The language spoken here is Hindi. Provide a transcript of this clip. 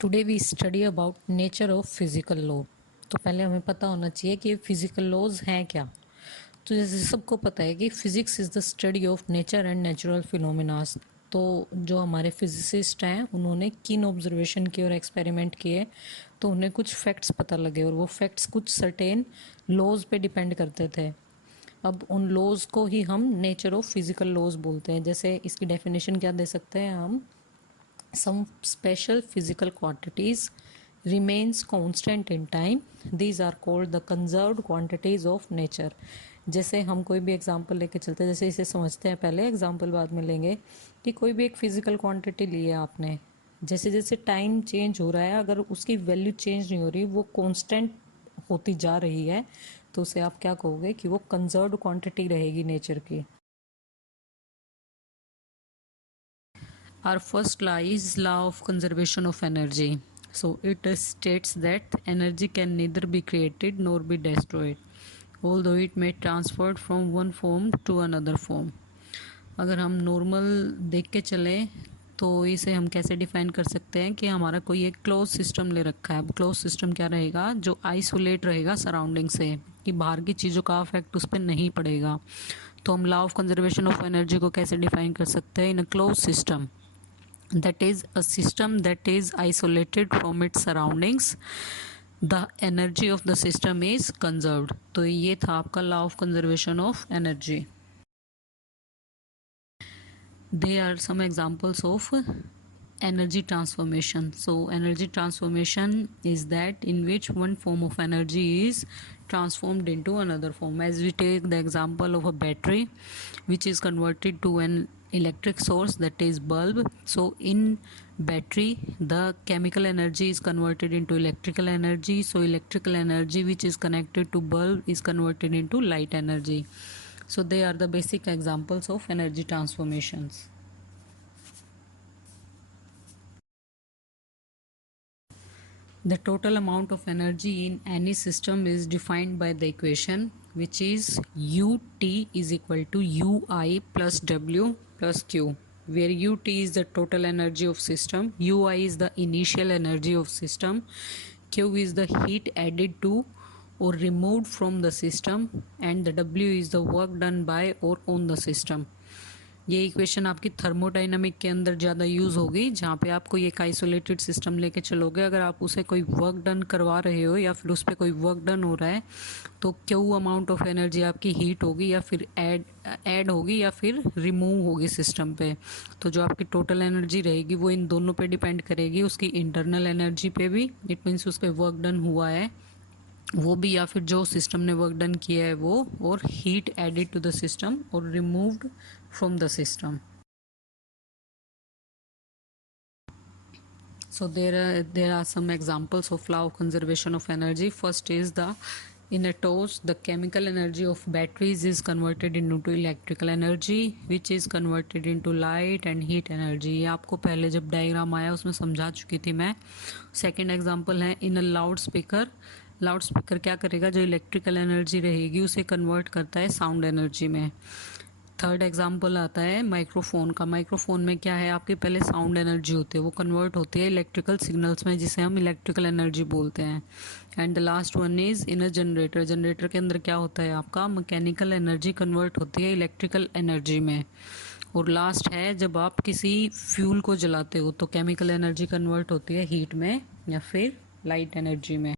Today we study about nature of physical law. तो पहले हमें पता होना चाहिए कि फिजिकल लॉज हैं क्या। तो जैसे सबको पता है कि physics is the study of nature and natural phenomenas. तो जो हमारे फिजिसिस्ट हैं उन्होंने किन ऑब्जर्वेशन किए और एक्सपेरिमेंट किए तो उन्हें कुछ फैक्ट्स पता लगे और वो फैक्ट्स कुछ सर्टेन लॉज पे डिपेंड करते थे। अब उन लॉज को ही हम नेचर ऑफ फिजिकल लॉज बोलते हैं। जैसे इसकी डेफिनेशन क्या दे सकते हैं हम, some special physical quantities remains constant in time, these are called the conserved quantities of nature। जैसे हम कोई भी एग्जांपल लेके चलते हैं, जैसे इसे समझते हैं पहले, एग्जांपल बाद में लेंगे। कि कोई भी एक फिजिकल क्वांटिटी ली है आपने, जैसे जैसे टाइम चेंज हो रहा है, अगर उसकी वैल्यू चेंज नहीं हो रही, वो कांस्टेंट होती जा रही है, तो उसे आप क्या कहोगे कि वो कंजर्व्ड क्वांटिटी रहेगी नेचर की। Our first law is law of conservation of energy. So it states that energy can neither be created nor be destroyed, although it may transferred from one form to another form। अगर हम नॉर्मल देख के चलें तो इसे हम कैसे डिफाइन कर सकते हैं कि हमारा कोई एक क्लोज सिस्टम ले रखा है। अब क्लोज सिस्टम क्या रहेगा, जो आइसोलेट रहेगा सराउंडिंग से, कि बाहर की चीज़ों का इफेक्ट उस पर नहीं पड़ेगा। तो हम law of conservation of energy को कैसे डिफाइन कर सकते हैं, in a closed system, that is a system that is isolated from its surroundings, the energy of the system is conserved। तो ये था आपका law of conservation of energy. There are some examples of energy transformation। So energy transformation is that in which one form of energy is transformed into another form। As we take the example of a battery which is converted to an electric source, that is bulb। So in battery the chemical energy is converted into electrical energy, so electrical energy which is connected to bulb is converted into light energy। So they are the basic examples of energy transformations। The total amount of energy in any system is defined by the equation which is UT is equal to UI plus W plus Q, where UT is the total energy of system, UI is the initial energy of system, Q is the heat added to or removed from the system, and the W is the work done by or on the system। ये इक्वेशन आपकी थर्मोडाइनमिक के अंदर ज़्यादा यूज़ होगी, जहाँ पे आप कोई एक आइसोलेटेड सिस्टम लेके चलोगे, अगर आप उसे कोई वर्क डन करवा रहे हो या फिर उस पर कोई वर्क डन हो रहा है, तो क्यू अमाउंट ऑफ एनर्जी आपकी हीट होगी या फिर ऐड होगी या फिर रिमूव होगी सिस्टम पे। तो जो आपकी टोटल एनर्जी रहेगी वो इन दोनों पे डिपेंड करेगी, उसकी इंटरनल एनर्जी पे भी, इट मीन्स उस पर वर्क डन हुआ है वो भी, या फिर जो सिस्टम ने वर्क डन किया है वो, और heat added to the system और removed from the system. So there are some examples of law of conservation of energy। First is the in a torch the chemical energy of batteries is converted into electrical energy which is converted into light and heat energy। ये आपको पहले जब डायग्राम आया उसमें समझा चुकी थी मैं। सेकंड एग्जांपल है in a loud speaker. Loud speaker क्या करेगा, जो इलेक्ट्रिकल एनर्जी रहेगी उसे कन्वर्ट करता है साउंड एनर्जी में। थर्ड एग्जाम्पल आता है माइक्रोफोन का। माइक्रोफोन में क्या है, आपके पहले साउंड एनर्जी होती है, वो कन्वर्ट होती है इलेक्ट्रिकल सिग्नल्स में, जिसे हम इलेक्ट्रिकल एनर्जी बोलते हैं। And the last one is in a generator. Generator के अंदर क्या होता है, आपका मैकेनिकल एनर्जी कन्वर्ट होती है इलेक्ट्रिकल एनर्जी में। और लास्ट है जब आप किसी फ्यूल को जलाते हो तो केमिकल एनर्जी कन्वर्ट होती है हीट में या फिर लाइट एनर्जी में।